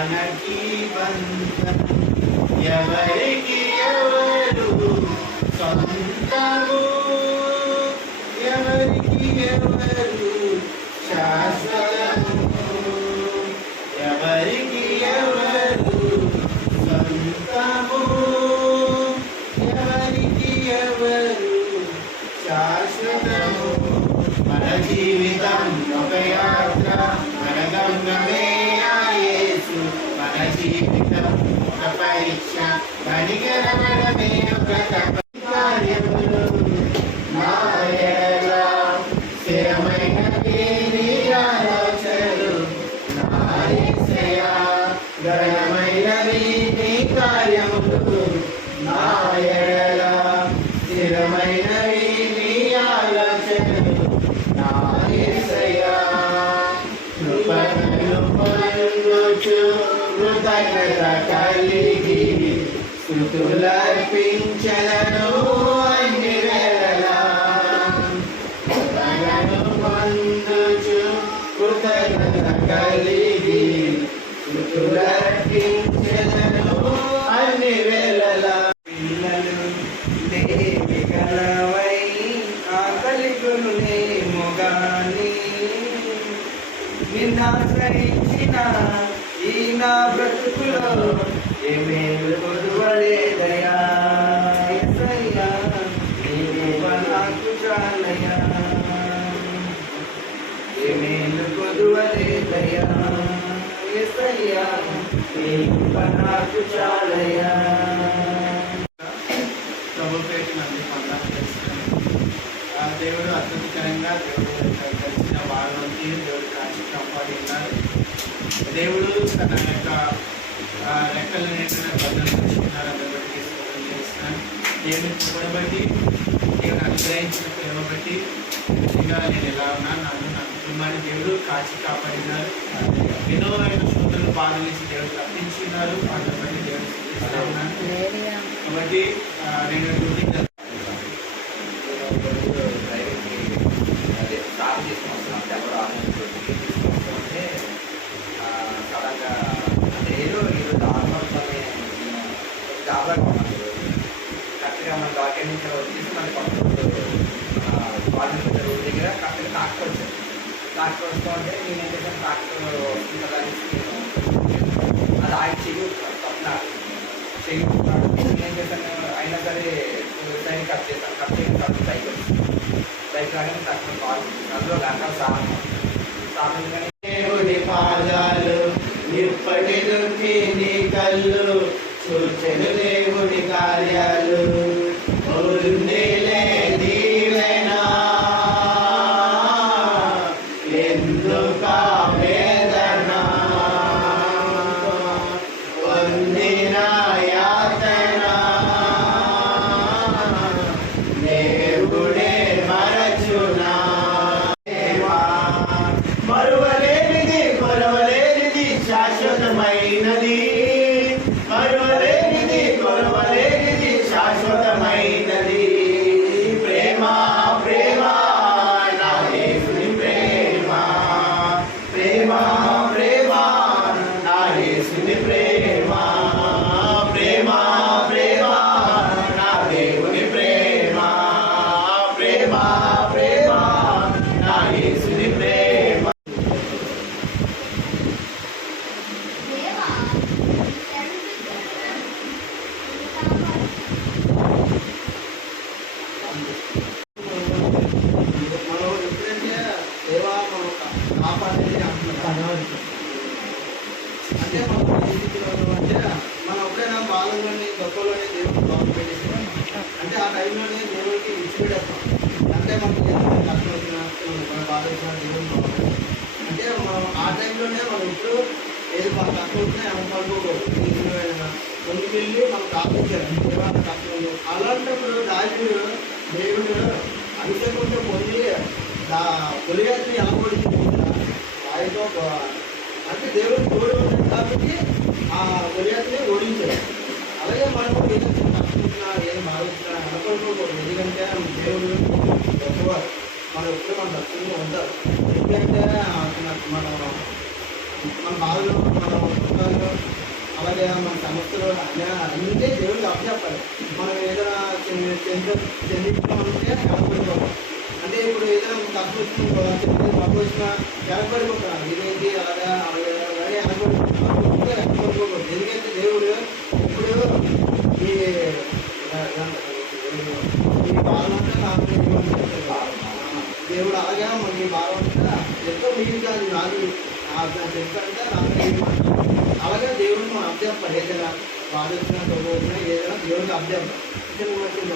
మనకి ఎవరికి ఎవరు సొంతము, ఎవరికి ఎవరు శాశ్వతము, ఎవరికి ఎవరు సొంతము, ఎవరికి ఎవరు శాశ్వతము. మన జీవితం ఒక యాత్ర, మన గమ్యమే మన జీవితం ఒక పరీక్ష, కనికరమడమే ఒక కార్యములు. నాయలా స్థిరమైనవి నీ ఆలోచనలు, నాయసయా ఘనమైనవి నీ కార్యములు. నాయలా స్థిరమైనవి నీ ఆలోచనలు, నాయసయా కృపను పొందుచు కృతజ్ఞత కలిగి స్తుతులర్పించెదను అన్ని వేళలా. కృపను పొందుచు కృతజ్ఞత కలిగి స్తుతులర్పించెదను అన్ని వేళలా. పిల్లలు లేమి గలవై ఆకలి కొనులేమో గాని నిన్నాశ్రయించిన ఈ నా బ్రతుకులో ఏమేలు కొదువలేదయా. యేసయ్యా నీవే నాకు చాలయా, ఏమేలు కొదువలేదయా. యేసయ్యా నీవే నాకు చాలయా. దేవుడు అద్భుతకరంగా దేవుడు కలిసిన వాళ్ళకి దేవుడు కాచి కాపాడి ఉన్నారు. దేవుడు తన యొక్క రెక్కలను ఏంటంటే భద్రపరుచుకున్నారు. అందరి బట్టి స్తోత్రం చేస్తున్నాను. దేవుని కృపను బట్టి, దేవుని అనుగ్రహించిన ప్రేమ బట్టి ఇంకా నేను ఎలా ఉన్నాను, నన్ను నా కుటుంబాన్ని దేవుడు కాచి కాపాడినారు. ఎన్నో శోధనలు బాధలేసి దేవుడు తప్పించినారు. వాళ్ళని బట్టి దేవుడు స్తుతిస్తూ ఉన్నాను. కాబట్టి నేను కరెక్ట్గా మన డాక్టర్ నుంచి వచ్చేసి మన పక్కన గవర్నమెంట్ రోడ్ దగ్గర కరెక్ట్గా ట్రాక్టర్ వచ్చాను. ట్రాక్టర్ వస్తూ ఉంటే నేను ఏం చేశాను, ట్రాక్టర్ వస్తుంది కదా అనేసి నేను అది ఆగి చెయ్యి చెయ్యి నేను ఏం చేశాను, అయినా సరే సైడ్ కట్ చేశాను. కట్ చేయడం తర్వాత బైక్ వచ్చింది. బైక్ రాగానే ట్రాక్టర్ కాల్ అందులో గంటలు సాధన కానీ దేవుడి పాదాలు ఇప్పటి నుంచి నీ కళ్ళు చూచెను దేవుడి కార్యాలు. దీవెనా ఎందుక వేదన పొందిన యాతన దేవుడే మరచునా. మరువలేనిది కొరవలేనిది శాశ్వతమైనది, మరువలేనిది కొరవలేనిది శాశ్వతమైనది. ప్రేమ ప్రేమ నా యేసుని ప్రేమ, ప్రేమ ప్రేమ నా యేసుని ప్రేమ, ప్రేమ ప్రేమ నా దేవుని ప్రేమ, ప్రేమ ప్రేమ నా యేసుని ప్రేమ. చదవాలి. అంటే మనం ఏ స్థితిలో ఉన్నామంటే మనం ఎప్పుడైనా బాధల్లోని గొప్పలోని దేవుడు బాగు పెట్టేసి అంటే ఆ టైంలోనే దేవుడికి విడిచిపెట్టేస్తాం. అంటే మనకి ఏదైనా కష్టం వచ్చినా మన బాధ వచ్చినా దేవుడు బాగు అంటే మనం ఆ టైంలోనే మనం ఇప్పుడు ఏది మన కష్టం వచ్చినా అనుకోకూడదు. ముందుకు వెళ్ళి మనం ప్రార్థించాలి దేవాన్ని కష్టం ఉంది. అలాంటప్పుడు దావీదు దేవుడు అభిషేకంతో పొంది గొలియాతుని ఎలా ఓడించింది రాయితో అంటే దేవుడు తోడు ఉంది కాబట్టి ఆ గొలియాతుని ఓడించాడు. అలాగే మనం ఏదైనా కష్టం వచ్చినా ఏదైనా బాధ వచ్చినా అనుకోకూడదు. ఎందుకంటే దేవుడు గొప్పవారు మనం ఎప్పుడు మన రక్షణలో ఉంటారు. ఎందుకంటే మనం మన బాధలు మన దుఃఖాలు అలాగే మన సమస్యలు అన్నీ దేవుడికి అప్పచెప్పాలి. మనం ఏదైనా చెందించుకోవాలంటే కనపడిపోతాం. అంటే ఇప్పుడు ఏదైనా తప్పు వచ్చినా వెనకబడిపోతాం. ఇదేంటి అలాగే అలాగే అలాగే వెనకబడిపోకూడదు. ఎందుకంటే దేవుడు ఇప్పుడు ఈ బాధంతా నాకు దేవుడు అలాగే మనకి బాధ ఉంటే ఎంతో మీకు కాదు నాకు చెప్తాంటే నాకు అలాగే దేవుడిని మనం అభ్యర్థం ఏదైనా బాధ వచ్చినా గొప్ప వచ్చినా ఏదైనా దేవుడికి అభ్యర్థం చిన్న